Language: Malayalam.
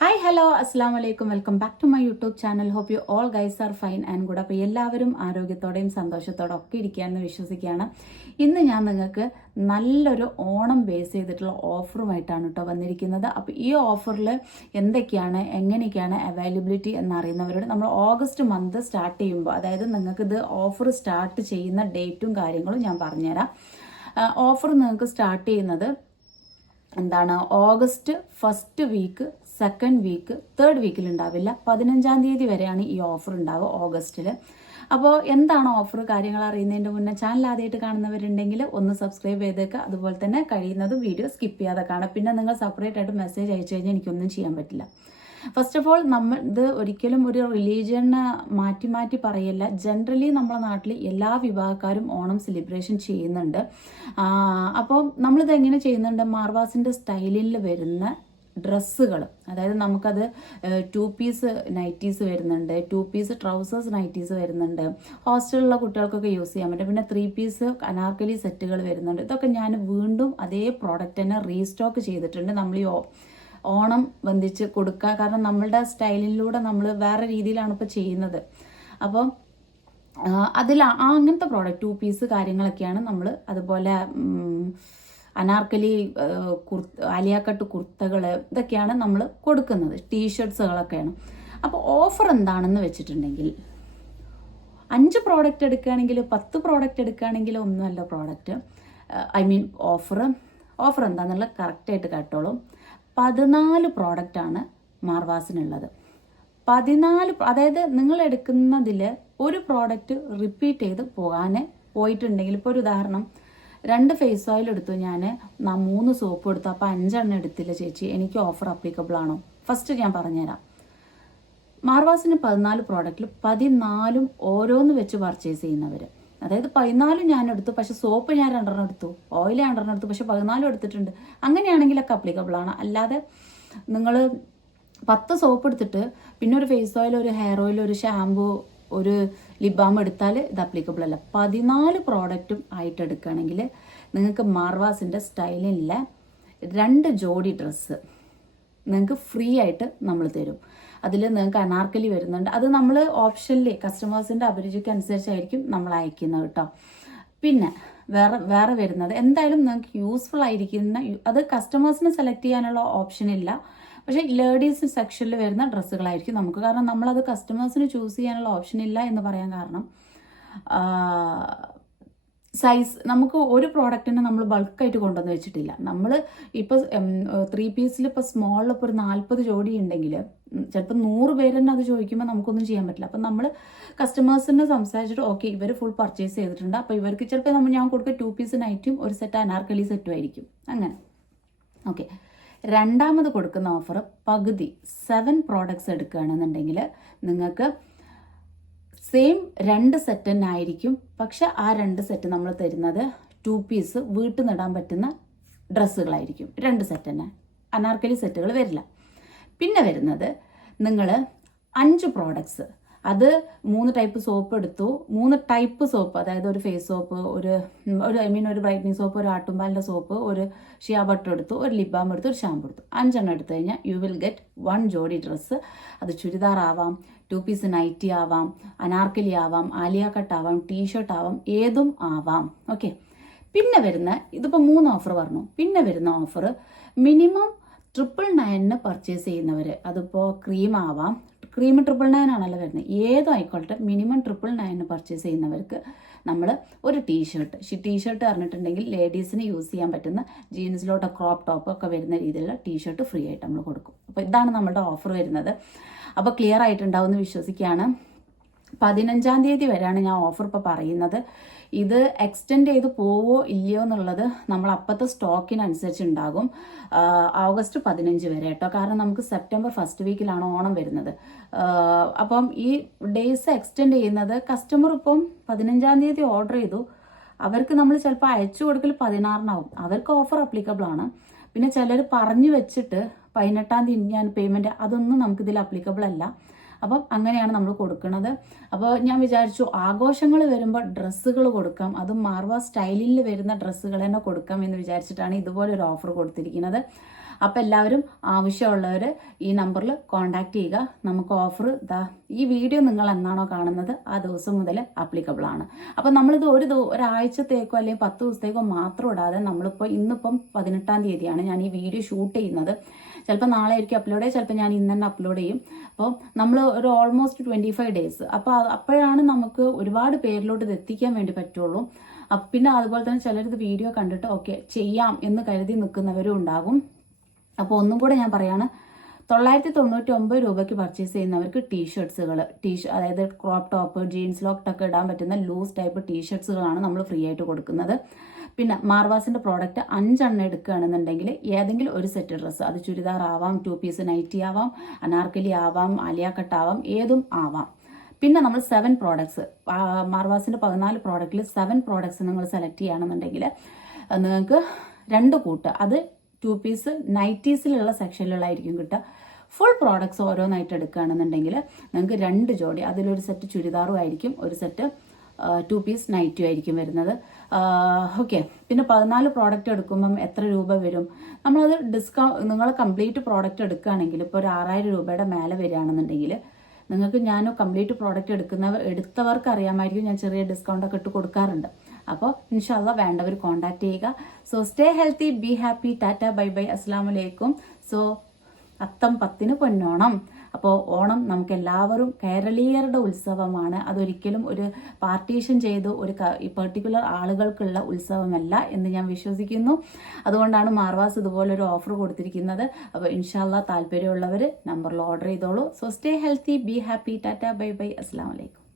ഹായ് ഹലോ അസ്സാം വലൈക്കും welcome back to my YouTube channel. Hope you all guys are fine and good. അപ്പോൾ എല്ലാവരും ആരോഗ്യത്തോടെയും സന്തോഷത്തോടെ ഒക്കെ ഇരിക്കുകയെന്ന് വിശ്വസിക്കുകയാണ്. ഇന്ന് ഞാൻ നിങ്ങൾക്ക് നല്ലൊരു ഓണം ബേസ് ചെയ്തിട്ടുള്ള ഓഫറുമായിട്ടാണ് കേട്ടോ വന്നിരിക്കുന്നത്. അപ്പോൾ ഈ ഓഫറിൽ എന്തൊക്കെയാണ് എങ്ങനെയൊക്കെയാണ് അവൈലബിലിറ്റി എന്നറിയുന്നവരോട് നമ്മൾ ഓഗസ്റ്റ് മന്ത് സ്റ്റാർട്ട് ചെയ്യുമ്പോൾ, അതായത് നിങ്ങൾക്കിത് ഓഫർ സ്റ്റാർട്ട് ചെയ്യുന്ന ഡേറ്റും കാര്യങ്ങളും ഞാൻ പറഞ്ഞുതരാം. ഓഫർ നിങ്ങൾക്ക് സ്റ്റാർട്ട് ചെയ്യുന്നത് എന്താണ്, August first week, second week, third വീക്കിൽ ഉണ്ടാവില്ല. 15-ാം തീയതി വരെയാണ് ഈ ഓഫർ ഉണ്ടാവുക ഓഗസ്റ്റിൽ. അപ്പോൾ എന്താണ് ഓഫർ കാര്യങ്ങൾ അറിയുന്നതിൻ്റെ മുന്നേ ചാനൽ ആദ്യമായിട്ട് കാണുന്നവരുണ്ടെങ്കിൽ ഒന്ന് സബ്സ്ക്രൈബ് ചെയ്തേക്കുക. അതുപോലെ തന്നെ കഴിയുന്നത് വീഡിയോ സ്കിപ്പ് ചെയ്യാതെ കാണാം. പിന്നെ നിങ്ങൾ സെപ്പറേറ്റ് ആയിട്ട് മെസ്സേജ് അയച്ചു കഴിഞ്ഞാൽ എനിക്കൊന്നും ചെയ്യാൻ പറ്റില്ല. ഫസ്റ്റ് ഓഫ് ഓൾ, നമ്മൾ ഇത് ഒരിക്കലും ഒരു റിലീജിയനെ മാറ്റി മാറ്റി പറയല്ല. ജനറലി നമ്മുടെ നാട്ടിൽ എല്ലാ വിഭാഗക്കാരും ഓണം സെലിബ്രേഷൻ ചെയ്യുന്നുണ്ട്. അപ്പോൾ നമ്മളിത് എങ്ങനെ ചെയ്യുന്നുണ്ട്, മാർവാസിൻ്റെ സ്റ്റൈലിൽ വരുന്ന ഡ്രസ്സുകൾ, അതായത് നമുക്കത് 2 പീസ് നൈറ്റീസ് വരുന്നുണ്ട്, 2 പീസ് ട്രൗസേഴ്സ് നൈറ്റീസ് വരുന്നുണ്ട്, ഹോസ്റ്റലിലുള്ള കുട്ടികൾക്കൊക്കെ യൂസ് ചെയ്യാൻ പറ്റും. പിന്നെ 3 പീസ് അനാർക്കലി സെറ്റുകൾ വരുന്നുണ്ട്. ഇതൊക്കെ ഞാൻ വീണ്ടും അതേ പ്രോഡക്റ്റ് തന്നെ റീസ്റ്റോക്ക് ചെയ്തിട്ടുണ്ട്. നമ്മൾ ഈ ഓണം ബന്ധിച്ച് കൊടുക്കുക, കാരണം നമ്മളുടെ സ്റ്റൈലിലൂടെ നമ്മൾ വേറെ രീതിയിലാണ് ഇപ്പോൾ ചെയ്യുന്നത്. അപ്പോൾ അതിൽ അങ്ങനത്തെ പ്രോഡക്റ്റ് 2 പീസ് കാര്യങ്ങളൊക്കെയാണ് നമ്മൾ. അതുപോലെ അനാർക്കലി ആലിയാക്കട്ട് കുർത്തകൾ, ഇതൊക്കെയാണ് നമ്മൾ കൊടുക്കുന്നത്. ടീഷർട്ട്സുകളൊക്കെയാണ്. അപ്പോൾ ഓഫർ എന്താണെന്ന് വെച്ചിട്ടുണ്ടെങ്കിൽ 5 പ്രോഡക്റ്റ് എടുക്കുകയാണെങ്കിൽ 10 പ്രോഡക്റ്റ് എടുക്കുകയാണെങ്കിൽ ഒന്നുമല്ല പ്രോഡക്റ്റ്, ഓഫർ എന്താണെന്നുള്ളത് കറക്റ്റായിട്ട് കേട്ടോളൂ. 14 പ്രോഡക്റ്റാണ് മാർവാസിനുള്ളത്. 14, അതായത് നിങ്ങൾ എടുക്കുന്നതിൽ ഒരു പ്രോഡക്റ്റ് റിപ്പീറ്റ് ചെയ്ത് പോയിട്ടുണ്ടെങ്കിൽ, ഇപ്പോൾ ഒരു ഉദാഹരണം, 2 ഫേസ് ഓയിൽ എടുത്തു ഞാൻ, 3 സോപ്പ് എടുത്തു, അപ്പോൾ 5 എണ്ണം എടുത്തില്ല ചേച്ചി, എനിക്ക് ഓഫർ അപ്ലിക്കബിൾ ആണോ? ഫസ്റ്റ് ഞാൻ പറഞ്ഞുതരാം. മാർവാസിന് 14 പ്രോഡക്റ്റിൽ 14 ഓരോന്ന് വെച്ച് പർച്ചേസ് ചെയ്യുന്നവർ, അതായത് 14 ഞാൻ എടുത്തു, പക്ഷെ സോപ്പ് ഞാൻ 2 എടുത്തു, ഓയിൽ 2 എടുത്തു, പക്ഷെ 14 എടുത്തിട്ടുണ്ട്, അങ്ങനെയാണെങ്കിലൊക്കെ അപ്ലിക്കബിൾ ആണ്. അല്ലാതെ നിങ്ങൾ 10 സോപ്പ് എടുത്തിട്ട് പിന്നെ ഒരു ഫേസ് ഓയിൽ, ഒരു ഹെയർ ഓയിൽ, ഒരു ഷാമ്പു, ഒരു ലിപ് ബാം എടുത്താൽ ഇത് അപ്ലിക്കബിൾ അല്ല. 14 പ്രോഡക്റ്റും ആയിട്ട് എടുക്കുകയാണെങ്കിൽ നിങ്ങൾക്ക് മാർവാസിൻ്റെ സ്റ്റൈലിലെ 2 ജോഡി ഡ്രസ്സ് നിങ്ങൾക്ക് ഫ്രീ ആയിട്ട് നമ്മൾ തരും. അതിൽ നിങ്ങൾക്ക് അനാർക്കലി വരുന്നുണ്ട്. അത് നമ്മൾ ഓപ്ഷനിൽ കസ്റ്റമേഴ്സിൻ്റെ അഭിരുചിക്ക് അനുസരിച്ചായിരിക്കും നമ്മൾ അയക്കുന്നത് കേട്ടോ. പിന്നെ വേറെ വരുന്നത് എന്തായാലും നിങ്ങൾക്ക് യൂസ്ഫുൾ ആയിരിക്കുന്ന, അത് കസ്റ്റമേഴ്സിന് സെലക്ട് ചെയ്യാനുള്ള ഓപ്ഷൻ ഇല്ല, പക്ഷേ ലേഡീസ് സെക്ഷനിൽ വരുന്ന ഡ്രസ്സുകളായിരിക്കും നമുക്ക്. കാരണം നമ്മളത് കസ്റ്റമേഴ്സിന് ചൂസ് ചെയ്യാനുള്ള ഓപ്ഷൻ ഇല്ല എന്ന് പറയാൻ കാരണം, സൈസ് നമുക്ക് ഒരു പ്രോഡക്റ്റിന് നമ്മൾ ബൾക്കായിട്ട് കൊണ്ടുവന്ന് വെച്ചിട്ടില്ല. നമ്മൾ ഇപ്പോൾ 3 പീസിൽ ഇപ്പോൾ സ്മോളിൽ ഇപ്പോൾ ഒരു 40 ജോഡി ഉണ്ടെങ്കിൽ ചിലപ്പോൾ 100 പേര് തന്നെ അത് ചോദിക്കുമ്പോൾ നമുക്കൊന്നും ചെയ്യാൻ പറ്റില്ല. അപ്പം നമ്മൾ കസ്റ്റമേഴ്സിനെ സംസാരിച്ചിട്ട് ഓക്കെ ഇവർ ഫുൾ പർച്ചേസ് ചെയ്തിട്ടുണ്ട്, അപ്പോൾ ഇവർക്ക് ചിലപ്പോൾ ഞാൻ കൊടുക്കുക 2 പീസ് നൈറ്റും ഒരു സെറ്റ് അനാർക്കലി സെറ്റും ആയിരിക്കും. അങ്ങനെ ഓക്കെ. രണ്ടാമത് കൊടുക്കുന്ന ഓഫർ പകുതി 7 പ്രോഡക്ട്സ് എടുക്കുകയാണെന്നുണ്ടെങ്കിൽ നിങ്ങൾക്ക് സെയിം 2 സെറ്റ് തന്നെ ആയിരിക്കും, പക്ഷെ ആ 2 സെറ്റ് നമ്മൾ തരുന്നത് 2 പീസ് വീട്ടിൽ നിന്നിടാൻ പറ്റുന്ന ഡ്രസ്സുകളായിരിക്കും. 2 സെറ്റ് തന്നെ, അനാർക്കലി സെറ്റുകൾ വരില്ല. പിന്നെ വരുന്നത് നിങ്ങൾ 5 പ്രോഡക്ട്സ്, അത് 3 ടൈപ്പ് സോപ്പ് എടുത്തു, 3 ടൈപ്പ് സോപ്പ്, അതായത് ഒരു ഫേസ് സോപ്പ്, ഒരു ബ്രൈറ്റ്നിങ് സോപ്പ്, ഒരു ആട്ടുംപാലിൻ്റെ സോപ്പ്, ഒരു ഷിയ ബട്ടർ എടുത്തു, ഒരു ലിപ് ബാം എടുത്തു, ഒരു ഷാമ്പു എടുത്തു. 5 എണ്ണം എടുത്തു കഴിഞ്ഞാൽ യു വിൽ ഗെറ്റ് 1 ജോഡി ഡ്രസ്സ്. അത് ചുരിദാർ ആവാം, 2 പീസ് നൈറ്റി ആവാം, അനാർക്കലി ആവാം, ആലിയ കട്ട് ആവാം, ടീഷർട്ട് ആവാം, ഏതും ആവാം. ഓക്കെ. പിന്നെ വരുന്ന, ഇതിപ്പോൾ 3 ഓഫർ പറഞ്ഞു. പിന്നെ വരുന്ന ഓഫർ മിനിമം 999 പർച്ചേസ് ചെയ്യുന്നവർ, അതിപ്പോൾ ക്രീം ആവാം, ക്രീം 999 ആണല്ലോ വരുന്നത്, ഏതും ആയിക്കോട്ടെ, മിനിമം 999 പർച്ചേസ് ചെയ്യുന്നവർക്ക് നമ്മൾ ഒരു ടീഷർട്ട് പറഞ്ഞിട്ടുണ്ടെങ്കിൽ ലേഡീസിന് യൂസ് ചെയ്യാൻ പറ്റുന്ന ജീൻസിലോട്ട് ക്രോപ്പ് ടോപ്പ് ഒക്കെ വരുന്ന രീതിയിലുള്ള ടീഷർട്ട് ഫ്രീ ആയിട്ട് നമ്മൾ കൊടുക്കും. അപ്പോൾ ഇതാണ് നമ്മുടെ ഓഫർ വരുന്നത്. അപ്പോൾ ക്ലിയർ ആയിട്ടുണ്ടാവും എന്ന് വിശ്വസിക്കുകയാണ്. 15-ാം തീയതി വരെയാണ് ഞാൻ ഓഫർ ഇപ്പോൾ പറയുന്നത്. ഇത് എക്സ്റ്റെൻഡ് ചെയ്ത് പോവോ ഇല്ലയോ എന്നുള്ളത് നമ്മൾ അപ്പോഴത്തെ സ്റ്റോക്കിനനുസരിച്ച് ഉണ്ടാകും. ഓഗസ്റ്റ് 15 വരെ കേട്ടോ, കാരണം നമുക്ക് സെപ്റ്റംബർ ഫസ്റ്റ് വീക്കിലാണ് ഓണം വരുന്നത്. അപ്പം ഈ ഡേയ്സ് എക്സ്റ്റെൻഡ് ചെയ്യുന്നത്, കസ്റ്റമർ ഇപ്പം 15-ാം തീയതി ഓർഡർ ചെയ്തു, അവർക്ക് നമ്മൾ ചിലപ്പോൾ അയച്ചു കൊടുക്കൽ 16-നാവും, അവർക്ക് ഓഫർ അപ്ലിക്കബിൾ ആണ്. പിന്നെ ചിലർ പറഞ്ഞു വെച്ചിട്ട് 18-ാം തീയതി ഞാൻ പേയ്മെൻറ്റ്, അതൊന്നും നമുക്കിതിൽ അപ്ലിക്കബിൾ അല്ല. അപ്പം അങ്ങനെയാണ് നമ്മൾ കൊടുക്കുന്നത്. അപ്പോൾ ഞാൻ വിചാരിച്ചു ആഘോഷങ്ങൾ വരുമ്പോൾ ഡ്രസ്സുകൾ കൊടുക്കാം, അതും മാർവാ സ്റ്റൈലിൽ വരുന്ന ഡ്രസ്സുകൾ തന്നെ കൊടുക്കാം എന്ന് വിചാരിച്ചിട്ടാണ് ഇതുപോലെ ഒരു ഓഫർ കൊടുത്തിരിക്കുന്നത്. അപ്പോൾ എല്ലാവരും ആവശ്യമുള്ളവർ ഈ നമ്പറിൽ കോൺടാക്ട് ചെയ്യുക. നമുക്ക് ഓഫർ ഈ വീഡിയോ നിങ്ങൾ എന്നാണോ കാണുന്നത് ആ ദിവസം മുതൽ ആപ്ലിക്കബിൾ ആണ്. അപ്പോൾ നമ്മളിത് ഒരാഴ്ചത്തേക്കോ അല്ലെങ്കിൽ 10 ദിവസത്തേക്കോ മാത്രം ഇടാതെ ഇന്നിപ്പം 18-ാം തീയതിയാണ് ഞാൻ ഈ വീഡിയോ ഷൂട്ട് ചെയ്യുന്നത്. ചിലപ്പോൾ നാളെ ആയിരിക്കും അപ്ലോഡ് ചെയ്യുക, ചിലപ്പോൾ ഞാൻ ഇന്ന് തന്നെ അപ്ലോഡ് ചെയ്യും. അപ്പോൾ നമ്മൾ ഒരു ഓൾമോസ്റ്റ് 25 ഡേയ്സ് അപ്പോഴാണ് നമുക്ക് ഒരുപാട് പേരിലോട്ട് ഇത് എത്തിക്കാൻ വേണ്ടി പറ്റുള്ളൂ. പിന്നെ അതുപോലെ തന്നെ ചിലരിത് വീഡിയോ കണ്ടിട്ട് ഓക്കെ ചെയ്യാം എന്ന് കരുതി നിൽക്കുന്നവരും ഉണ്ടാകും. അപ്പോൾ ഒന്നും കൂടെ ഞാൻ പറയാണ്, 999 രൂപയ്ക്ക് പർച്ചേസ് ചെയ്യുന്നവർക്ക് ടീഷർട്സുകൾ അതായത് ക്രോപ്പ് ടോപ്പ്, ജീൻസ് ലോക്കൊക്കെ ഇടാൻ പറ്റുന്ന ലൂസ് ടൈപ്പ് ടീഷർട്സുകളാണ് നമ്മൾ ഫ്രീ ആയിട്ട് കൊടുക്കുന്നത്. പിന്നെ മാർവാസിന്റെ പ്രോഡക്റ്റ് 5 എണ്ണം എടുക്കുകയാണെന്നുണ്ടെങ്കിൽ ഏതെങ്കിലും ഒരു സെറ്റ് ഡ്രസ്സ്, അത് ചുരിദാർ ആവാം, 2 പീസ് നൈറ്റി ആവാം, അനാർക്കലി ആവാം, ആലിയ കട്ട് ആവാം, ഏതും ആവാം. പിന്നെ നമ്മൾ 7 പ്രോഡക്ട്സ്, മാർവാസിന്റെ 14 പ്രോഡക്റ്റിൽ 7 പ്രോഡക്ട്സ് നിങ്ങൾ സെലക്ട് ചെയ്യുകയാണെന്നുണ്ടെങ്കിൽ നിങ്ങൾക്ക് 2 കൂട്ട്, അത് 2 പീസ് നൈറ്റീസിലുള്ള സെക്ഷനിലുള്ളതായിരിക്കും കിട്ടുക. ഫുൾ പ്രോഡക്ട്സ് ഓരോന്നായിട്ട് എടുക്കുകയാണെന്നുണ്ടെങ്കിൽ നിങ്ങൾക്ക് 2 ജോഡി, അതിലൊരു സെറ്റ് ചുരിദാറും ആയിരിക്കും, ഒരു സെറ്റ് 2 പീസ് നൈറ്റും ആയിരിക്കും വരുന്നത്. ഓക്കെ. പിന്നെ 14 പ്രോഡക്റ്റ് എടുക്കുമ്പം എത്ര രൂപ വരും? നമ്മളത് നിങ്ങൾ കംപ്ലീറ്റ് പ്രോഡക്റ്റ് എടുക്കുകയാണെങ്കിൽ ഇപ്പോൾ ഒരു 6000 രൂപയുടെ മേലെ വരികയാണെന്നുണ്ടെങ്കിൽ നിങ്ങൾക്ക് ഞാൻ കംപ്ലീറ്റ് പ്രോഡക്റ്റ് എടുത്തവർക്ക് അറിയാമായിരിക്കും, ഞാൻ ചെറിയ ഡിസ്കൗണ്ട് ഒക്കെ ഇട്ട് കൊടുക്കാറുണ്ട്. അപ്പോൾ ഇൻഷാല്ലാ വേണ്ടവർ കോൺടാക്ട് ചെയ്യുക. So stay healthy, be happy, Tata, bye bye, അസ്സലാമു അലൈക്കും. സോ അത്തം 10-ന് പൊന്നോണം. അപ്പോൾ ഓണം നമുക്ക് എല്ലാവരും കേരളീയരുടെ ഉത്സവമാണ്. അതൊരിക്കലും ഒരു പാർട്ടീഷൻ ചെയ്ത് ഒരു പെർട്ടിക്കുലർ ആളുകൾക്കുള്ള ഉത്സവമല്ല എന്ന് ഞാൻ വിശ്വസിക്കുന്നു. അതുകൊണ്ടാണ് മാർവാസ് ഇതുപോലൊരു ഓഫർ കൊടുത്തിരിക്കുന്നത്. അപ്പോൾ ഇൻഷാല്ലാ താല്പര്യമുള്ളവർ നമ്പറിൽ ഓർഡർ ചെയ്തോളൂ. So stay healthy, be happy, Tata, bye bye, അസ്സലാമു അലൈക്കും.